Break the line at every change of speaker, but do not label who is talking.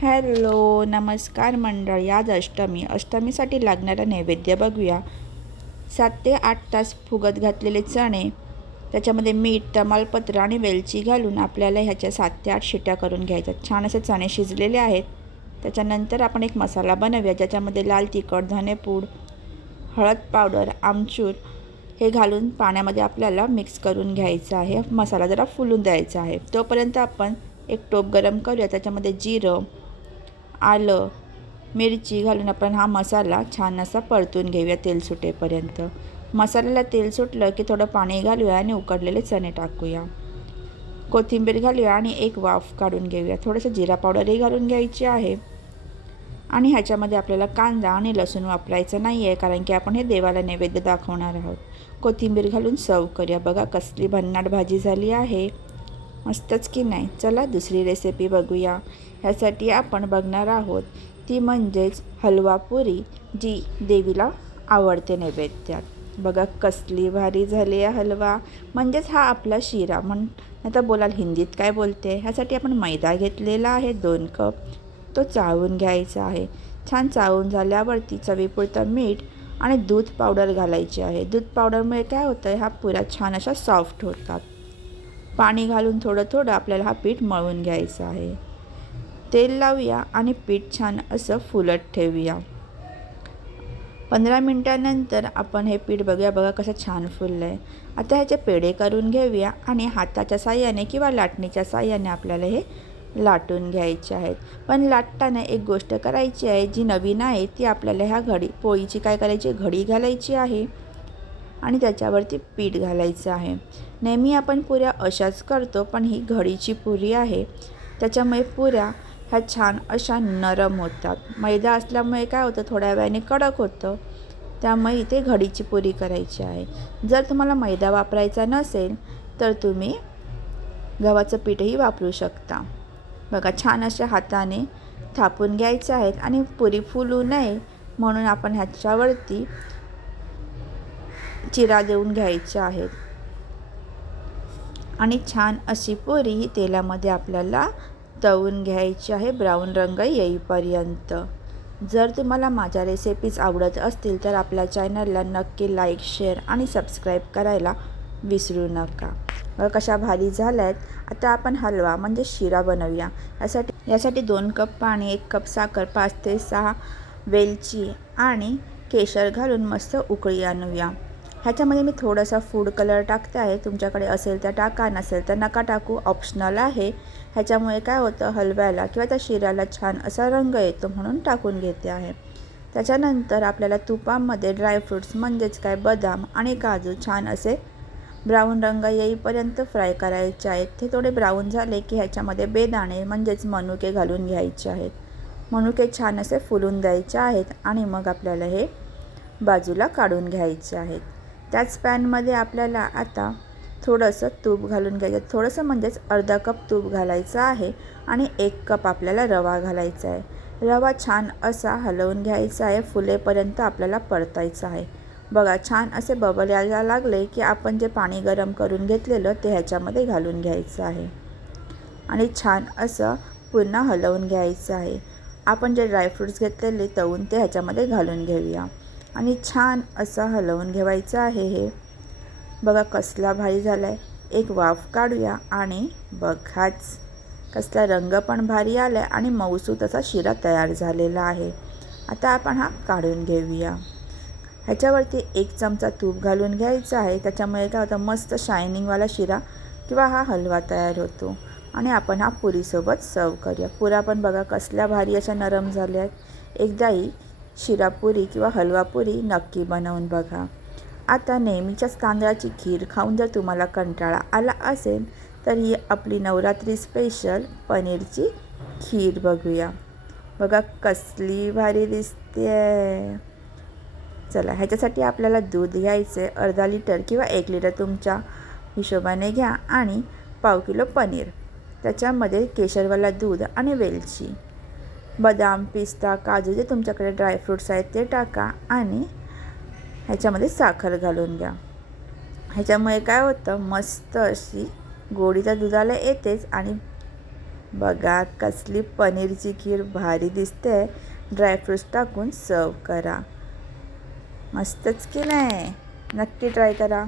Hello नमस्कार मंडळ. आज अष्टमी. अष्टमीसाठी लागणारा नैवेद्य बघूया. सात ते आठ तास फुगत घातलेले चणे त्याच्यामध्ये मीठ तमालपत्र आणि वेलची घालून आपल्याला ह्याच्या सात ते आठ शिट्या करून घ्यायच्या. छान असे चणे शिजलेले आहेत. त्याच्यानंतर आपण एक मसाला बनवूया ज्याच्यामध्ये लाल तिखट धनेपूड हळद पावडर आमचूर हे घालून पाण्यामध्ये आपल्याला मिक्स करून घ्यायचं आहे. मसाला जरा फुलून द्यायचा आहे. तोपर्यंत आपण एक टोप गरम करूया. त्याच्यामध्ये जिरं आलं. मिरची घालून आपण हा मसाला छान असा परतून घेऊया तेल सुटेपर्यंत. मसाल्याला तेल सुटलं की थोडं पाणी घालूया आणि उकडलेले चणे टाकूया. कोथिंबीर घालूया आणि एक वाफ काढून घेऊया. थोडंसं जिरा पावडरही घालून घ्यायची आहे. आणि ह्याच्यामध्ये आपल्याला कांदा आणि लसूण वापरायचं नाही आहे कारण की आपण हे देवाला नैवेद्य दाखवणार आहोत. कोथिंबीर घालून सर्व करूया. बघा कसली भन्नाट भाजी झाली आहे. मस्तच की नाही. चला दुसरी रेसिपी बघूया. ह्यासाठी आपण बघणार आहोत ती म्हणजेच हलवा पुरी जी देवीला आवडते नैवेद्यात. बघा कसली भारी झाली आहे हलवा. म्हणजेच हा आपला शिरा म्हण आता बोलाल हिंदीत काय बोलते? ह्यासाठी आपण मैदा घेतलेला आहे दोन कप. तो चाळून घ्यायचा आहे. छान चाळून झाल्यावरती चवीपुरतं मीठ आणि दूध पावडर घालायची आहे. दूध पावडरमुळे काय होतं ह्या हा पुऱ्या छान अशा सॉफ्ट होतात. पाणी घालून थोडं थोडं आपल्याला हा पीठ मळून घ्यायचं आहे. तेल लावूया आणि पीठ छान असं फुलत ठेवूया. पंधरा मिनटानंतर आपण हे पीठ बघूया बघा कसं छान फुललं आहे आता ह्याचे पेढे करून घेऊया आणि हाताच्या साह्याने किंवा लाटणीच्या साह्याने आपल्याला हे लाटून घ्यायचे आहेत. पण लाटताना एक गोष्ट करायची आहे जी नवीन आहे ती आपल्याला ह्या घडी पोळीची काय करायची घडी घालायची आहे. आणि त्याच्यावरती पीठ घालायचं आहे. नेहमी आपण पुऱ्या अशाच करतो पण ही घडीची पुरी आहे. त्याच्यामुळे पुऱ्या ह्या छान अशा नरम होतात. मैदा असल्यामुळे काय होतं थोड्या वेळाने कडक होतं. त्यामुळे इथे घडीची पुरी करायची आहे. जर तुम्हाला मैदा वापरायचा नसेल तर तुम्ही गव्हाचं पीठही वापरू शकता. बघा छान अशा हाताने थापून घ्यायचे आहेत आणि पुरी फुलू नये म्हणून आपण ह्याच्यावरती चिरा देऊन घ्यायच्या आहेत. आणि छान अशी पोरी ही तेलामध्ये आपल्याला तळून घ्यायची आहे. ब्राऊन रंग येईपर्यंत. जर तुम्हाला माझ्या रेसिपीज आवडत असतील तर आपल्या चॅनलला नक्की लाईक शेअर आणि सबस्क्राईब करायला विसरू नका. व कशा भारी झाल्या आहेत आता आपण हलवा म्हणजे शिरा बनवूया. यासाठी यासाठी दोन कप पाणी एक कप साखर पाच ते सहा वेलची आणि केशर घालून मस्त उकळी आणूया. ह्याच्यामध्ये मी थोडासा फूड कलर टाकते आहे. तुमच्याकडे असेल तर टाका नसेल तर नका टाकू. ऑप्शनल आहे. ह्याच्यामुळे काय होतं? हलव्याला किंवा त्या शिऱ्याला छान असा रंग येतो म्हणून टाकून घेते आहे. त्याच्यानंतर आपल्याला तुपामध्ये ड्रायफ्रूट्स म्हणजेच काय? बदाम आणि काजू छान असे ब्राऊन रंग येईपर्यंत फ्राय करायचे आहेत. ते थोडे ब्राऊन झाले की ह्याच्यामध्ये बेदाणे म्हणजेच मनुके घालून घ्यायचे आहेत. मनुके छान असे फुलून द्यायचे आहेत आणि मग आपल्याला हे बाजूला काढून घ्यायचे आहेत. त्याच पॅनमध्ये आपल्याला आता थोडंसं तूप घालून घ्यायचं. थोडंसं म्हणजेच अर्धा कप तूप घालायचं आहे आणि एक कप आपल्याला रवा घालायचा आहे. रवा छान असा हलवून घ्यायचा आहे. फुलेपर्यंत आपल्याला परतायचं आहे. बघा छान असे बबल यायला लागले की आपण जे पाणी गरम करून घेतलेलं ते ह्याच्यामध्ये घालून घ्यायचं आहे. आणि छान असं पुन्हा हलवून घ्यायचं आहे. आपण जे ड्रायफ्रूट्स घेतलेले तळून ते ह्याच्यामध्ये घालून घेऊया. आणि छान असं हलवून घेवायचं आहे हे. बघा कसला भारी झाला आहे एक वाफ काढूया आणि बघाच. कसला रंग पण भारी आला आहे आणि मऊसूत असा शिरा तयार झालेला आहे. आता आपण हा काढून घेऊया. ह्याच्यावरती एक चमचा तूप घालून घ्यायचा आहे. त्याच्यामुळे काय होतं मस्त शायनिंगवाला शिरा किंवा हा हलवा तयार होतो. आणि आपण हा पुरीसोबत सर्व करूया. पुरा पण बघा कसल्या भारी अशा नरम झाल्या आहेत एकदाही शिरापुरी किंवा हलवापुरी नक्की बनवून बघा. आता नेहमीच्याच तांदळाची खीर खाऊन जर तुम्हाला कंटाळा आला असेल तर ही आपली नवरात्री स्पेशल पनीरची खीर बघूया. बघा कसली भारी दिसते आहे चला ह्याच्यासाठी आपल्याला दूध घ्यायचं आहे अर्धा लिटर किंवा एक लिटर तुमच्या हिशोबाने घ्या आणि पाव किलो पनीर. त्याच्यामध्ये केशरवाला दूध आणि वेलची. बदाम पिस्ता काजू जे तुमच्याकडे ड्रायफ्रूट्स आहेत ते टाका आणि ह्याच्यामध्ये साखर घालून घ्या. ह्याच्यामुळे काय होतं मस्त अशी गोडी तर दुधाला येतेच आणि बघा कसली पनीरची खीर भारी दिसते. ड्रायफ्रूट्स टाकून सर्व करा. मस्तच की नाही नक्की ट्राय करा.